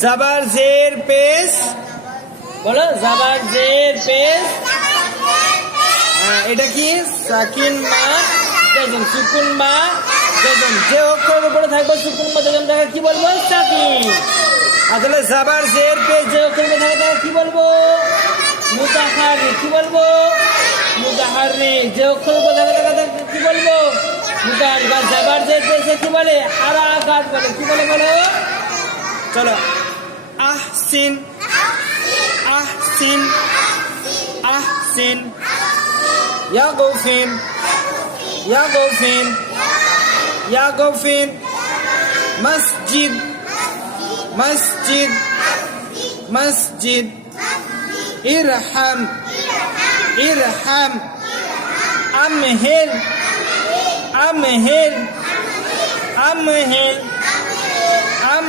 জাবার জের পেশ, বলো জাবার জের পেশ। এটা কি? সাকিন মা জজম, সুকুন মা জজম। যে অক্ষরের উপরে থাকবে সুকুন মা জজম তাকে কি বলবো? সাকিন। আসলে জাবার জের পেশ যে অক্ষরের উপরে থাকবে তাকে কি বলবো? মুতাহাররিক। কি বলবো? মুতাহাররিক। যে অক্ষরের উপরে থাকবে তাকে কি বলবো? মুতাহাররিক। আর জাবার জের পেশে কি বলে? হারাকাত বলে। কি বলে বলো? চলো, আহসিন, আহসিন, আহসিন। ইয়াগফিন, ইয়াগফিন, ইয়াগফিন। মসজিদ, মসজিদ, মসজিদ। ইরহাম, ইরহাম। আমহিল, আমহিল, আমহিল।